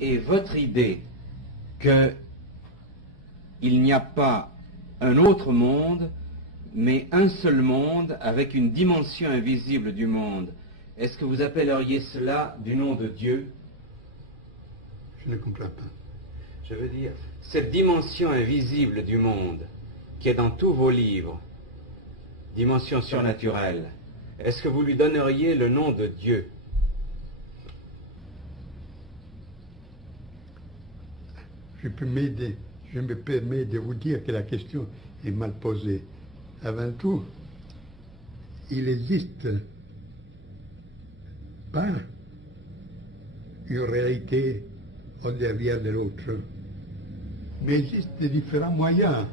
Et votre idée qu'il n'y a pas un autre monde, mais un seul monde avec une dimension invisible du monde, est-ce que vous appelleriez cela du nom de Dieu? Je ne comprends pas. Je veux dire, cette dimension invisible du monde, qui est dans tous vos livres, dimension surnaturelle, est-ce que vous lui donneriez le nom de Dieu? Je me permets de vous dire que la question est mal posée. Avant tout, il n'existe pas une réalité au derrière de l'autre, mais il existe des différents moyens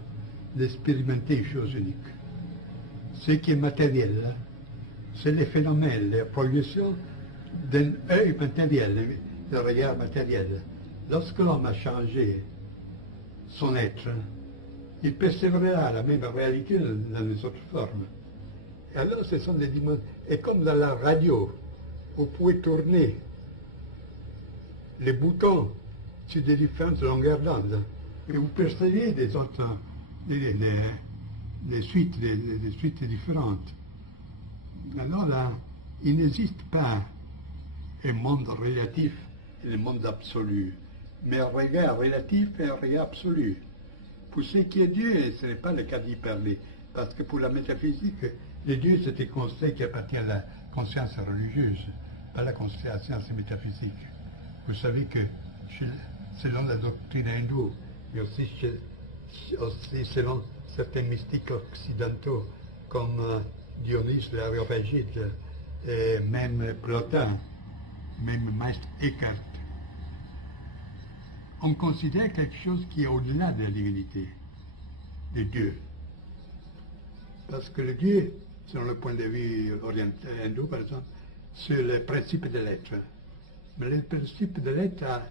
d'expérimenter les choses uniques. Ce qui est matériel, c'est les phénomènes, les projections d'un œil matériel, d'un regard matériel. Lorsque l'homme a changé son être, il percevra la même réalité dans les autres formes. Et alors, ce sont des dimensions. Et comme dans la radio, vous pouvez tourner les boutons sur des différentes longueurs d'onde, et vous percevez des autres, des suites différentes. Alors là, il n'existe pas un monde relatif et un monde absolu, mais un regard relatif et un regard absolu. Pour ce qui est Dieu, ce n'est pas le cas d'y parler, parce que pour la métaphysique, les dieux, c'est un concept qui appartient à la conscience religieuse, pas à la conscience métaphysique. Vous savez que selon la doctrine hindoue, et aussi selon certains mystiques occidentaux, comme Dionys l'Aréopagite, et même Plotin, même Maître Eckhart, on considère quelque chose qui est au-delà de la divinité, de Dieu. Parce que le Dieu, selon le point de vue oriental, hindou par exemple, c'est le principe de l'être. Mais le principe de l'être a,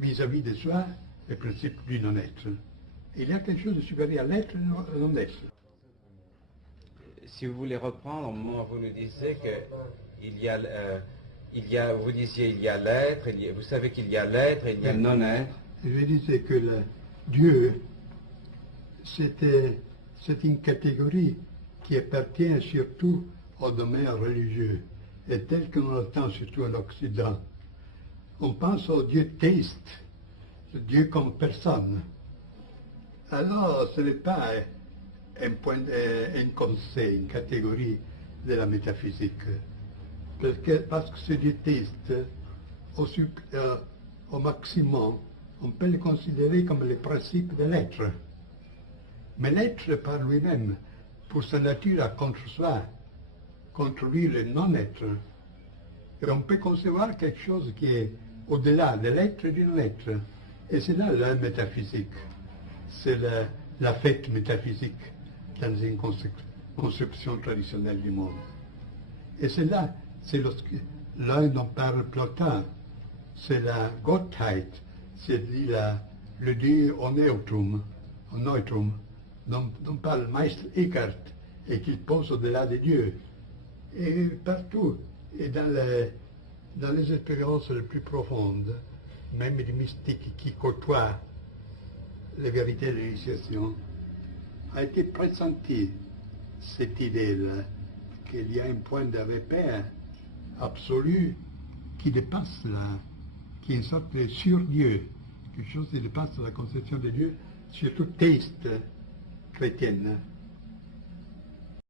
vis-à-vis de soi, le principe du non-être. Il y a quelque chose de supérieur à l'être et au non-être. Si vous voulez reprendre, au moment où vous nous disiez que vous disiez il y a l'être, vous savez qu'il y a l'être et il y a le non-être. Je disais que Dieu, c'est une catégorie qui appartient surtout au domaine religieux, et tel que l'on l'entend surtout en Occident. On pense au Dieu théiste, le Dieu comme personne. Alors, ce n'est pas un concept, une catégorie de la métaphysique. Parce que ce Dieu théiste, au maximum, on peut le considérer comme le principe de l'être. Mais l'être par lui-même, pour sa nature, a contre soi, contre lui le non-être. Et on peut concevoir quelque chose qui est au-delà de l'être et du non-être. Et c'est là la métaphysique. C'est la fête métaphysique dans une conception traditionnelle du monde. Et c'est là, c'est l'un dont parle Plotin, c'est la Gottheit, c'est-à-dire le Dieu au neutrum, dont parle Maître Eckhart, et qu'il pose au-delà de Dieu. Et partout, et dans les expériences les plus profondes, même les mystiques qui côtoient les vérités de l'initiation, a été pressenti cette idée-là, qu'il y a un point de repère absolu qui dépasse qui est une sorte de sur-Dieu, quelque chose qui dépasse la conception de Dieu, surtout théiste chrétienne.